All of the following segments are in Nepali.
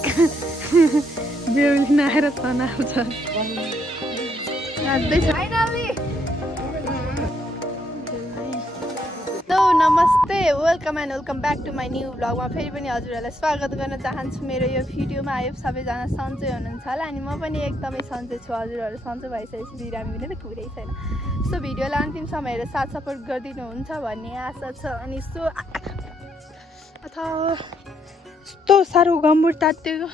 बेहुली नआएर तनाउँछ नमस्ते welcome and welcome back to my new ब्लगमा फेरि पनि हजुरहरूलाई स्वागत गर्न चाहन्छु मेरो यो भिडियोमा। आयो सबैजना सन्चै हुनुहुन्छ होला अनि म पनि एकदमै सन्चै छु। हजुरहरू सन्चै भइसकेपछि बिरामी पनि त कुरै छैन। सो भिडियोलाई अन्तिमसम्म हेरेर साथ सपोर्ट गरिदिनुहुन्छ भन्ने आशा छ। अनि यस्तो साह्रो गम्बुर तात्तिएको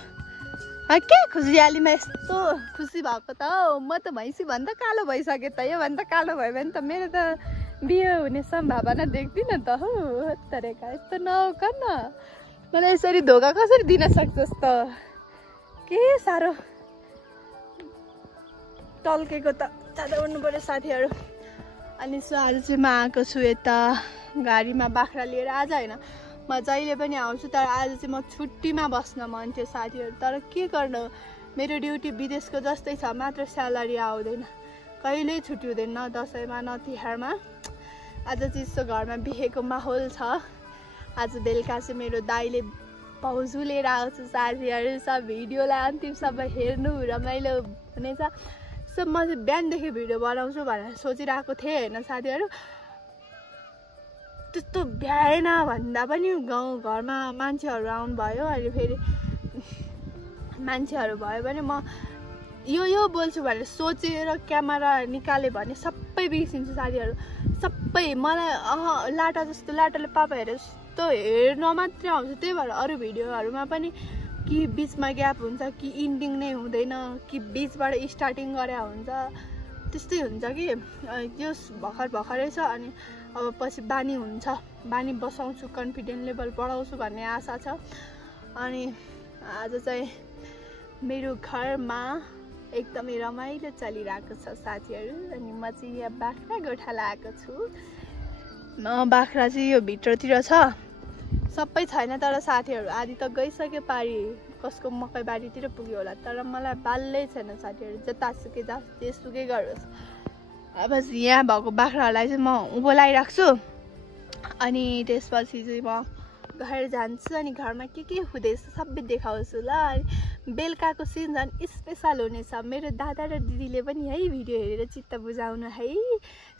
के खुसियालीमा यस्तो खुसी भएको त म त भैँसी भन्दा कालो भइसकेँ त। योभन्दा कालो भयो भने त मेरो त बिहे हुने सम्भावना देख्दिनँ त हौ। तरेका यस्तो नौका न मलाई यसरी धोका कसरी दिन सक्छस् त। के साह्रो टल्केको त जाँदा उड्नु पर्यो साथीहरू। अनि सो आज चाहिँ म आएको छु यता गाडीमा बाख्रा लिएर। आज होइन म जहिले पनि आउँछु तर आज चाहिँ म छुट्टीमा बस्न मन थियो साथीहरू। तर के गर्नु मेरो ड्युटी विदेशको जस्तै छ, मात्र स्यालेरी आउँदैन, कहिल्यै छुट्टी हुँदैन, न दसैँमा न तिहारमा। आज चाहिँ यस्तो घरमा बिहेको माहौल छ। आज बेलुका चाहिँ मेरो दाइले भाउजू लिएर आउँछु साथीहरू। सब भिडियोलाई अन्तिमसम्म हेर्नु, रमाइलो हुनेछ। सो म चाहिँ बिहानदेखि भिडियो बनाउँछु भनेर सोचिरहेको थिएँ होइन साथीहरू। त्यस्तो भ्याएन भन्दा पनि गाउँ घरमा मान्छेहरू आउनुभयो। अनि फेरि मान्छेहरू भयो भने म यो बोल्छु भनेर सोचेर क्यामेरा निकाल्यो भने सबै बिर्सिन्छु साथीहरू। सबै मलाई लाटा जस्तो लाटाले पापा हेरेर जस्तो हेर्न मात्रै आउँछ। त्यही भएर अरू भिडियोहरूमा पनि कि बिचमा ग्याप हुन्छ, कि इन्डिङ नै हुँदैन, कि बिचबाट स्टार्टिङ गरे हुन्छ, त्यस्तै हुन्छ कि यो भर्खरै छ। अनि अब पछि बानी हुन्छ, बानी बसाउँछु, कन्फिडेन्ट लेभल बढाउँछु भन्ने आशा छ। अनि आज चाहिँ मेरो घरमा एकदमै रमाइलो चलिरहेको छ साथीहरू। अनि म चाहिँ यहाँ बाख्रा गोठा लगाएको छु। बाख्रा चाहिँ यो भित्रतिर छ, सबै छैन तर साथीहरू आधी त गइसक्यो पारी, कसको मकै बारीतिर पुग्यो होला। तर मलाई बाल्लै छैन साथीहरू, जतासुकै जेसुकै गरोस्। अब यहाँ भएको बाख्राहरूलाई चाहिँ म उँभो लगाइराख्छु। अनि त्यसपछि चाहिँ म घर जान्छु अनि घरमा के हुँदैछ सबै देखाउँछु ल। अनि बेलुकाको सिन झन् स्पेसल हुनेछ। मेरो दादा र दिदीले पनि है भिडियो हेरेर चित्त बुझाउनु है।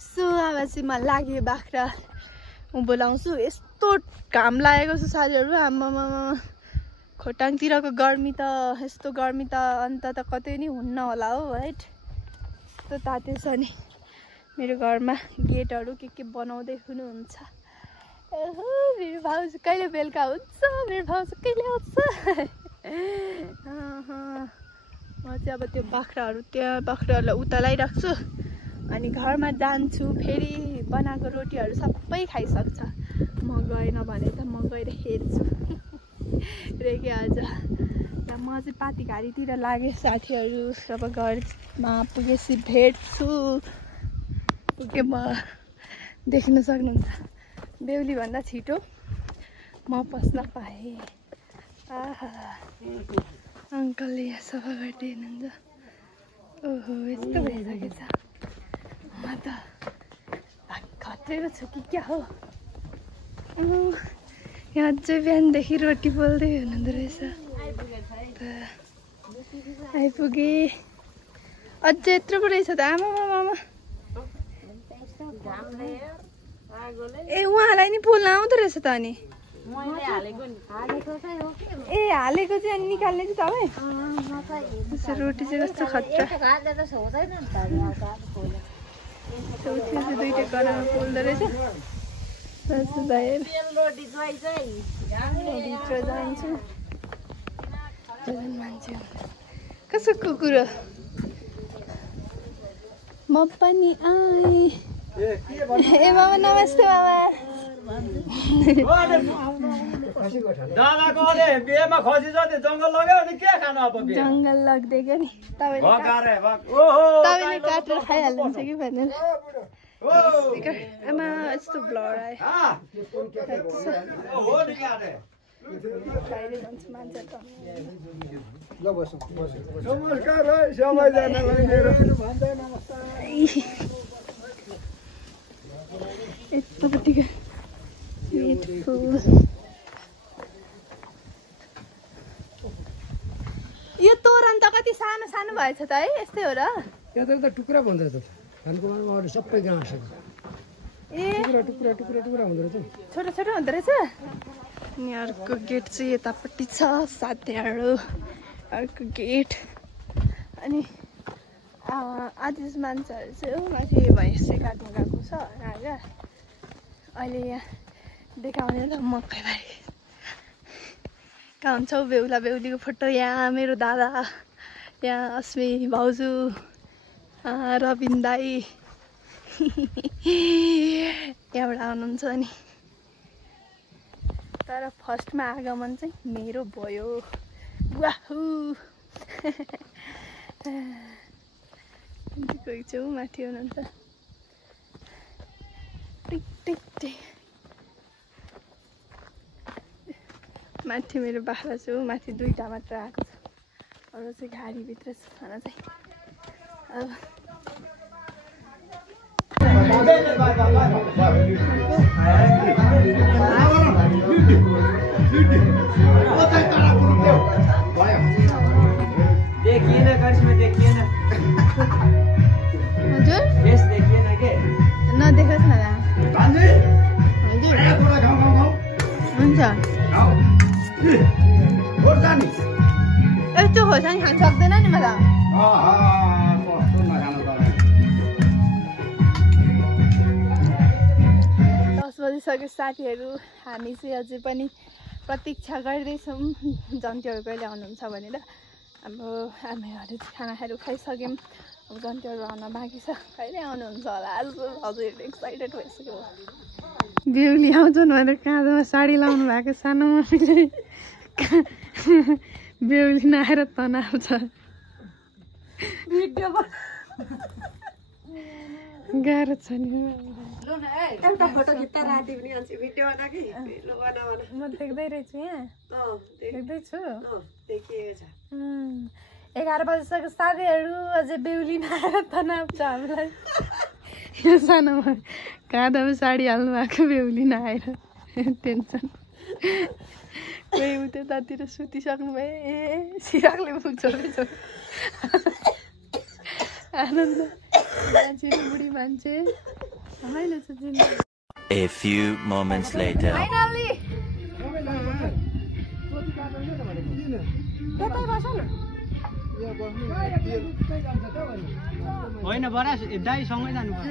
सो अब चाहिँ म लाग्यो बाख्रा उँभो लाउँछु। यस्तो घाम लागेको छ साथीहरू, आमामा खोटाङतिरको गर्मी त यस्तो गर्मी त अन्त त कतै नि हुन्न होला हौ है। यस्तो तातो छ नि। मेरो घरमा गेटहरू के बनाउँदै हुनुहुन्छ। मेरो भाउजू कहिले बेलुका हुन्छ, मेरो भाउजू कहिले आउँछ। म चाहिँ अब त्यो बाख्राहरूलाई उता लगाइराख्छु अनि घरमा जान्छु। फेरि बनाएको रोटीहरू सबै खाइसक्छ, म गएन भने त म गएर हेर्छु रेगे। आज म चाहिँ पातीघारीतिर लागेँ साथीहरू। अब घरमा पुगेपछि भेट्छु। पुगे म देख्न सक्नुहुन्छ बेहुली भन्दा छिटो म पस्न पाएँ। आहा अङ्कलले यहाँ सफा गर्दै हुनुहुन्छ। ओहो यस्तो भइसकेछ। म त खत्रेको छु कि क्या हो। यहाँ अझै बिहानदेखि रोटी पोल्दै हुनुहुँदो रहेछ। आइपुगे अझै यत्रो पो रहेछ त। आमा ए उहाँलाई नि पोल्न आउँदो रहेछ त। अनि ए हालेको चाहिँ अनि निकाल्ने चाहिँ तपाईँ। रोटी चाहिँ कस्तो खतरा। दुइटै करामा पोल्दो रहेछ। भित्र जान्छु मान्छे कसो कुकुर म पनि आएँ। ए मामा नमस्ते मामा। जङ्गल लगिदिएको नि तपाईँले काटेर खाइहाल्नुहुन्छ कि भनेर। आमा यस्तो ब्लर आयो। यतापट्टिको तोरण त कति सानो सानो भएछ त है यस्तै हो र यता त टुक्रा भन्छ त खानकुमारमा अरू सबै गाँस ए टुक्रा टुक्रा टुक्रा टुक्रा हुँदो रहेछ छोटो छोटो हुँदो रहेछ अनि अर्को गेट चाहिँ यतापट्टि छ साथीहरू अर्को गेट अनि आदिज मान्छेहरू चाहिँ माथि भैँस चाहिँ काट्नु गएको छ राजा अहिले यहाँ देखाउने त मकैबारी कहाँ हुन्छौ बेहुला बेहुलीको फोटो यहाँ मेरो दादा यहाँ अस्मी भाउजू रबिन दाई यहाँबाट आउनुहुन्छ नि तर फर्स्टमा आगमन चाहिँ मेरो भयो वाहु कोही छेउ माथि हुनुहुन्छ टिक टिक टिक माथि मेरो बाख्रा छु माथि दुईटा मात्र आएको छ अरू चाहिँ घारीभित्र छ खाना चाहिँ अब देखिएन करिश्मा देखिएन हजुर यस देखिएन के नदेखास् न हजुर हुन्छ यस्तो खोर्सानी खानु सक्दैन नि म त 10 बजिसक्यो साथीहरू हामी चाहिँ अझै पनि प्रतीक्षा गर्दैछौँ जन्तीहरू कहिले आउनुहुन्छ भनेर हाम्रो हामीहरू खानाहरू खाइसक्यौँ अब जन्तीहरू आउन बाँकी छ कहिले आउनुहुन्छ होला हजुर एक्साइटेड भइसक्यो बेहुली आउँछन् भनेर काँधोमा साडी लाउनु भएको सानो मम्मीले बेहुली नआएर तनाउँछ गाह्रो छ नि एउटा फोटो खिच्दा राति पनि हाल्छु भिडियो बना कि ल बनाउन म देख्दै रहेछु यहाँ देख्दैछु देखिएको छ 11 बजिसक्यो साथीहरू अझै बेहुली नआएर तनाव छ हामीलाई यो सानोमा काँधोमा साडी हाल्नु भएको बेहुली नआएर टेन्सन कोही उतैतिर सुतिसक्नु भयो ए सिराकले पुग्छ आनन्द मान्छे बुढी मान्छे रमाइलो छ जिन्दगी A few moments later. Finally होइन बडा दाइ सँगै जानुपर्छ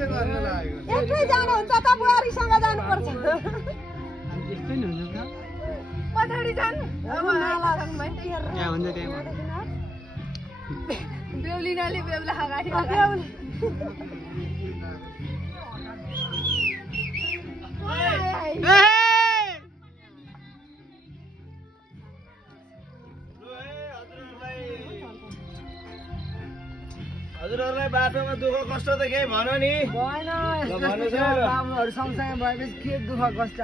एक्लै जानुहुन्छ त बुहारीसँग जानुपर्छ यस्तै नि हुन्छ त पछाडि जानु अब यहाँ हुन्छ त्यहाँ बेहुलीनाले बेहुला अगाडि हजुरहरूलाई बाटोमा दुःख कष्ट त केही भन नि भएन बाबुहरू सँगसँगै भएपछि के दुःख कष्ट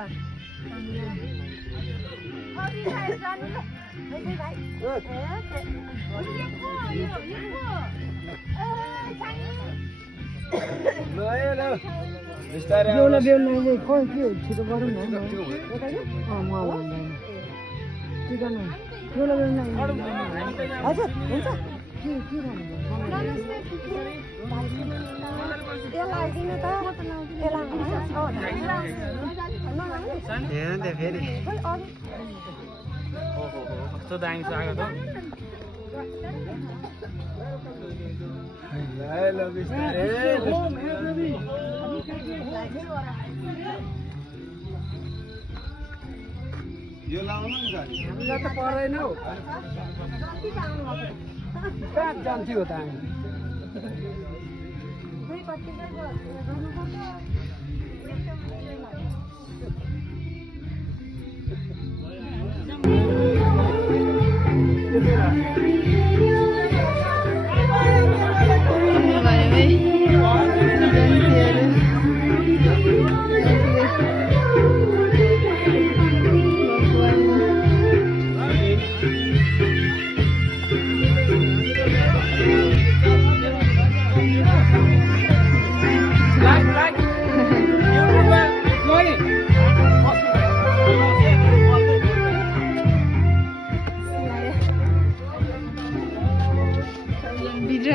बेहुला बेहुला खोइ के छिटो गरौँ न के गर्नु बेहुला बेहुला हजुर हुन्छ के फेरि कस्तो दामी छ आएको त यो लाउनु नि हामीलाई त पर्दैन हौ कहाँ जान्थ्यो त हामी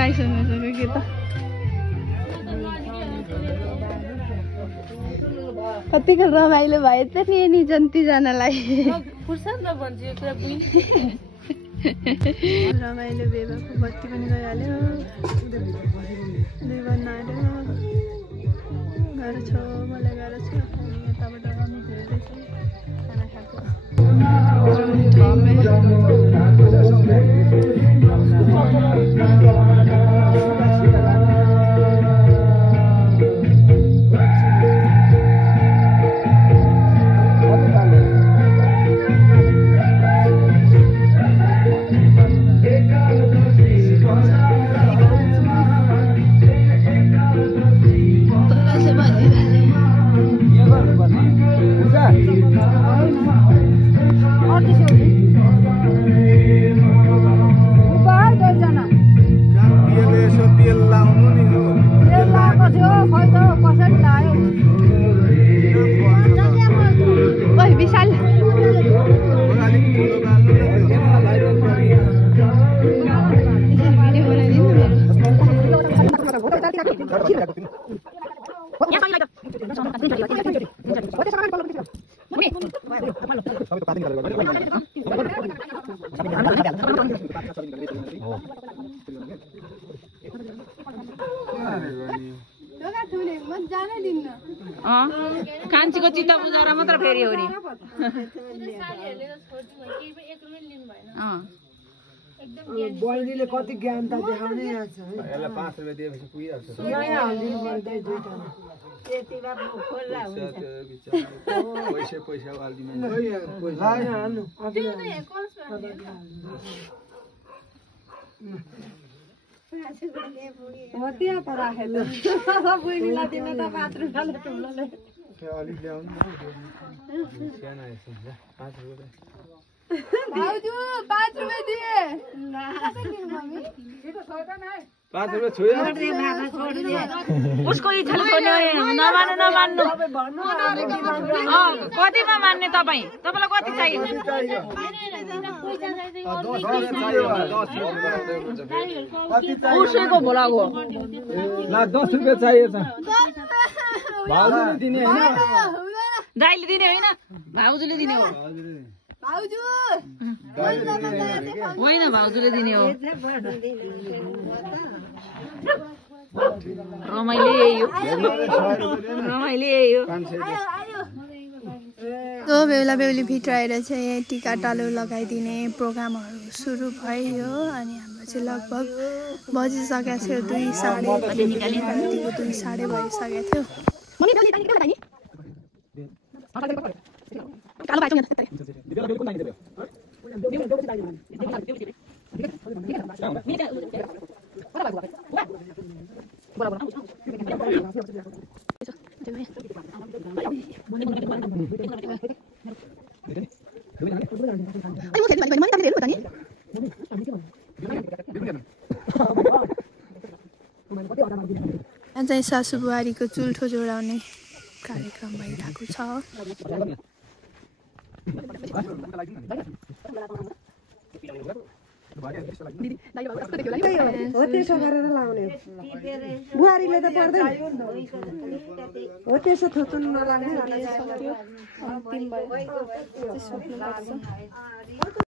आइसक्यो के त कतिको रमाइलो भयो त नि जन्तीजनालाई रमाइलो बेबाको बत्ती पनि गइहाल्यो 2 बन्न आयो गाह्रो छ मलाई गाह्रो छ यताबाट रमाइलो हेर्दैछ खाना खाएको कान्छीको चित्त बुझाएर मात्र फेरि हो नि बहिनीले कति ज्ञान त देखाउने यहाँ छ यसलाई 5 रुपैयाँ दिएपछि पुगिहाल्छ नयाँ हालिदिनु पर्छ दुईटा पैसा हालिदिनु हो त्यहाँ त राखेको बहिनीलाई दिन त 5 रुपैयाँले ठुलोले अलिक ल्याउनु सानो आएछ 5 रुपैयाँ भाउजू 5 रुपैयाँ दिए 5 रुपैयाँ छोड्यो उसको इच्छाले छोड्ने नमान्नु कतिमा मान्ने तपाईँ तपाईँलाई कति चाहियो उसैको भोलाको ल 10 रुपैयाँ चाहिएछ भाउजूले दिने हैन दाइले दिने होइन भाउजूले दिने हो भाउजू होइन भाउजूले दिने हो रमाइलो यही हो तो बेहुला बेहुली भित्राएर चाहिँ टिका टालो लगाइदिने प्रोग्रामहरू सुरु भयो अनि हाम्रो चाहिँ लगभग बजिसकेको थियो 2 साढे रातिको 2 साढे भइसकेको थियो चाहिँ सासु बुहारीको चुल्ठो जोडाउने कार्यक्रम भइरहेको छ हो त्यसो गरेर लाउने बुहारीले त पर्दैन हो त्यसो थोचुन नलाग्ने